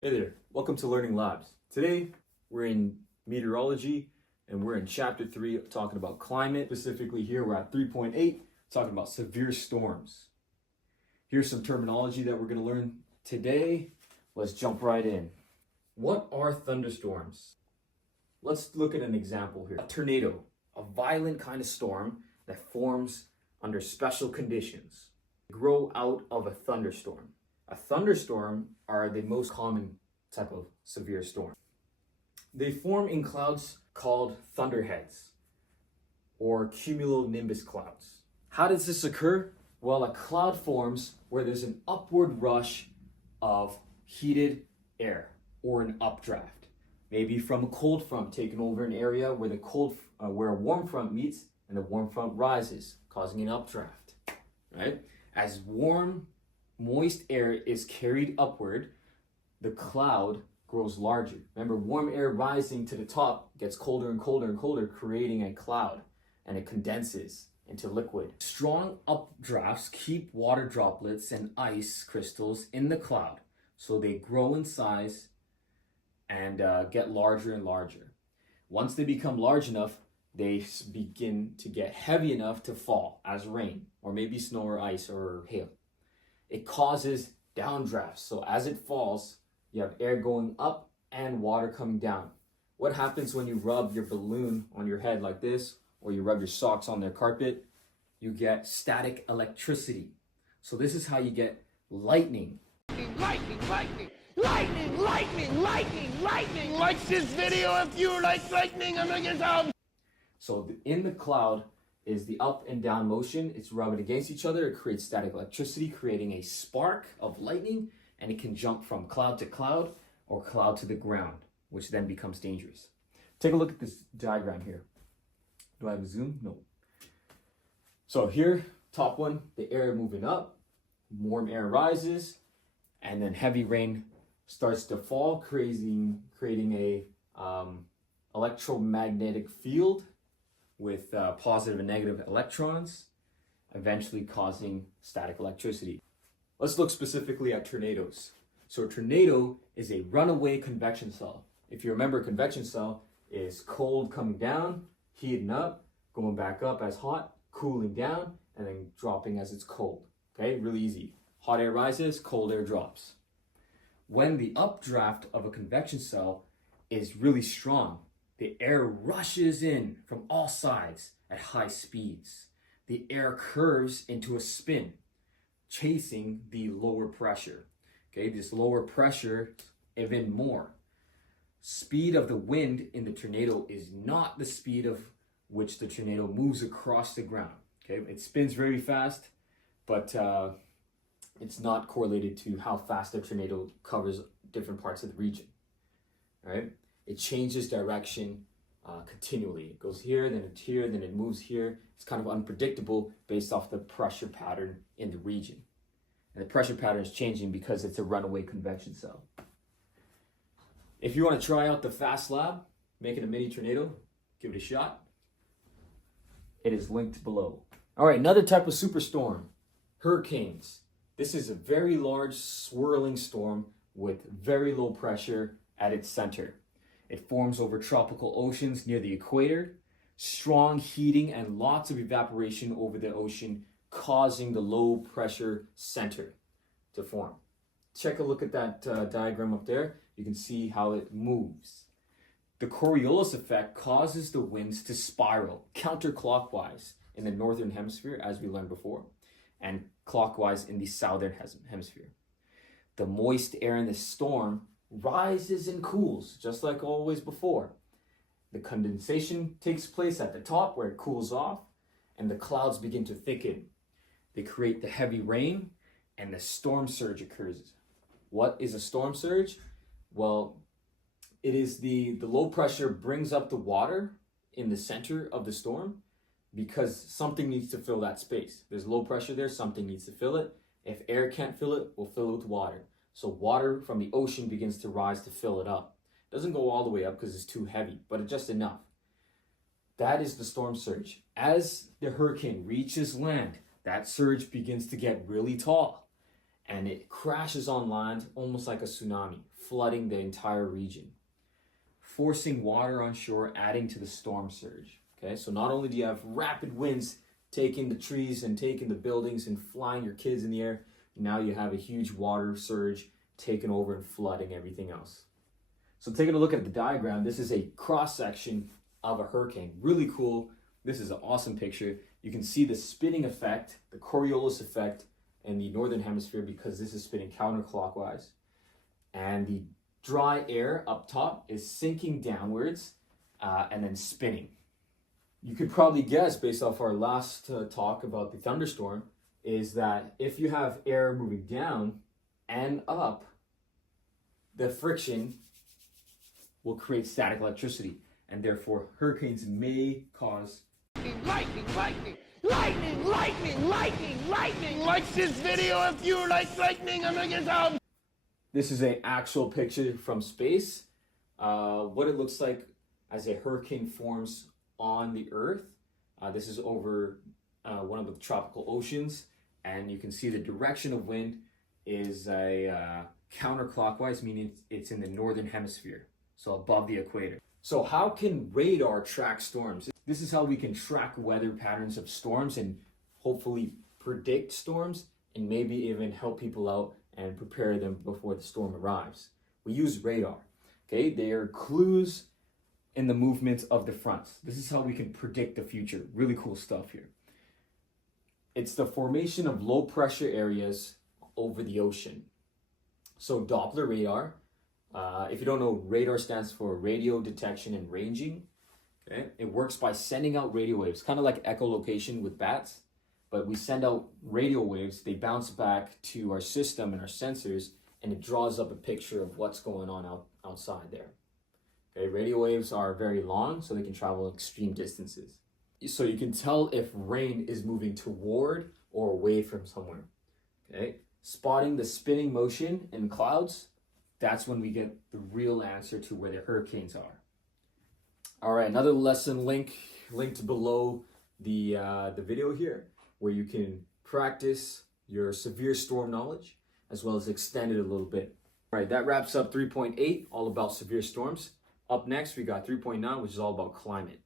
Hey there, welcome to Learning Labs. Today we're in meteorology and we're in chapter 3 talking about climate. Specifically here we're at 3.8 talking about severe storms. Here's some terminology that we're going to learn today. Let's jump right in. What are thunderstorms? Let's look at an example here. A tornado, a violent kind of storm that forms under special conditions. Grow out of a thunderstorm. A thunderstorm are the most common type of severe storm. They form in clouds called thunderheads or cumulonimbus clouds. How does this occur? Well, a cloud forms where there's an upward rush of heated air or an updraft. Maybe from a cold front taking over an area where where a warm front meets and the warm front rises, causing an updraft, right? As warm, moist air is carried upward, the cloud grows larger. Remember, warm air rising to the top gets colder and colder and colder, creating a cloud, and it condenses into liquid. Strong updrafts keep water droplets and ice crystals in the cloud, so they grow in size and get larger and larger. Once they become large enough, they begin to get heavy enough to fall as rain, or maybe snow or ice or hail. It causes downdrafts. So as it falls, you have air going up and water coming down. What happens when you rub your balloon on your head like this, or you rub your socks on their carpet? You get static electricity. So this is how you get lightning. Lightning, lightning, lightning, lightning, lightning, lightning. Like this video if you like lightning. I'm like sound. So in the cloud is the up and down motion. It's rubbing against each other. It creates static electricity, creating a spark of lightning, and it can jump from cloud to cloud or cloud to the ground, which then becomes dangerous. Take a look at this diagram here. Do I have a zoom? No. So here, top one, the air moving up, warm air rises, and then heavy rain starts to fall, creating a electromagnetic field with positive and negative electrons, eventually causing static electricity. Let's look specifically at tornadoes. So a tornado is a runaway convection cell. If you remember, a convection cell is cold coming down, heating up, going back up as hot, cooling down, and then dropping as it's cold. Okay, really easy. Hot air rises, cold air drops. When the updraft of a convection cell is really strong, the air rushes in from all sides at high speeds. The air curves into a spin, chasing the lower pressure. Okay, this lower pressure even more. Speed of the wind in the tornado is not the speed of which the tornado moves across the ground. Okay, it spins very fast, but it's not correlated to how fast the tornado covers different parts of the region. All right. It changes direction continually. It goes here, then it's here, then it moves here. It's kind of unpredictable based off the pressure pattern in the region. And the pressure pattern is changing because it's a runaway convection cell. If you want to try out the Fast Lab, making a mini tornado, give it a shot. It is linked below. All right, another type of superstorm, hurricanes. This is a very large swirling storm with very low pressure at its center. It forms over tropical oceans near the equator, strong heating and lots of evaporation over the ocean, causing the low pressure center to form. Check a look at that diagram up there. You can see how it moves. The Coriolis effect causes the winds to spiral counterclockwise in the northern hemisphere, as we learned before, and clockwise in the southern hemisphere. The moist air in the storm rises and cools, just like always before. The condensation takes place at the top where it cools off, and the clouds begin to thicken. They create the heavy rain, and the storm surge occurs. What is a storm surge? Well, it is the low pressure brings up the water in the center of the storm because something needs to fill that space. There's low pressure there, something needs to fill it. If air can't fill it, we'll fill it with water. So water from the ocean begins to rise to fill it up. It doesn't go all the way up because it's too heavy, but it's just enough. That is the storm surge. As the hurricane reaches land, that surge begins to get really tall. and it crashes on land almost like a tsunami, flooding the entire region, forcing water on shore, adding to the storm surge. Okay, so not only do you have rapid winds taking the trees and taking the buildings and flying your kids in the air, now you have a huge water surge taking over and flooding everything else. So taking a look at the diagram, this is a cross section of a hurricane. Really cool. This is an awesome picture. You can see the spinning effect, the Coriolis effect in the northern hemisphere because this is spinning counterclockwise. And the dry air up top is sinking downwards and then spinning. You could probably guess based off our last talk about the thunderstorm is that if you have air moving down and up, the friction will create static electricity, and therefore hurricanes may cause Lightning, lightning, lightning, lightning, lightning, lightning. Like this video if you like lightning. I'm gonna get out. This is an actual picture from space. What it looks like as a hurricane forms on the Earth. This is over one of the tropical oceans, and you can see the direction of wind is a counterclockwise, meaning it's in the northern hemisphere, so above the equator. So how can radar track storms? This is how we can track weather patterns of storms and hopefully predict storms and maybe even help people out and prepare them before the storm arrives. We use radar. Okay, they are clues in the movements of the fronts. This is how we can predict the future. Really cool stuff here. It's the formation of low pressure areas over the ocean. So Doppler radar, if you don't know, radar stands for radio detection and ranging. Okay, it works by sending out radio waves, kind of like echolocation with bats, but we send out radio waves, they bounce back to our system and our sensors, and it draws up a picture of what's going on outside there. Okay, radio waves are very long, so they can travel extreme distances. So you can tell if rain is moving toward or away from somewhere. Okay, spotting the spinning motion in clouds, that's when we get the real answer to where the hurricanes are. All right, another lesson linked below the video here, where you can practice your severe storm knowledge as well as extend it a little bit. All right, that wraps up 3.8, all about severe storms. Up next, we got 3.9, which is all about climate.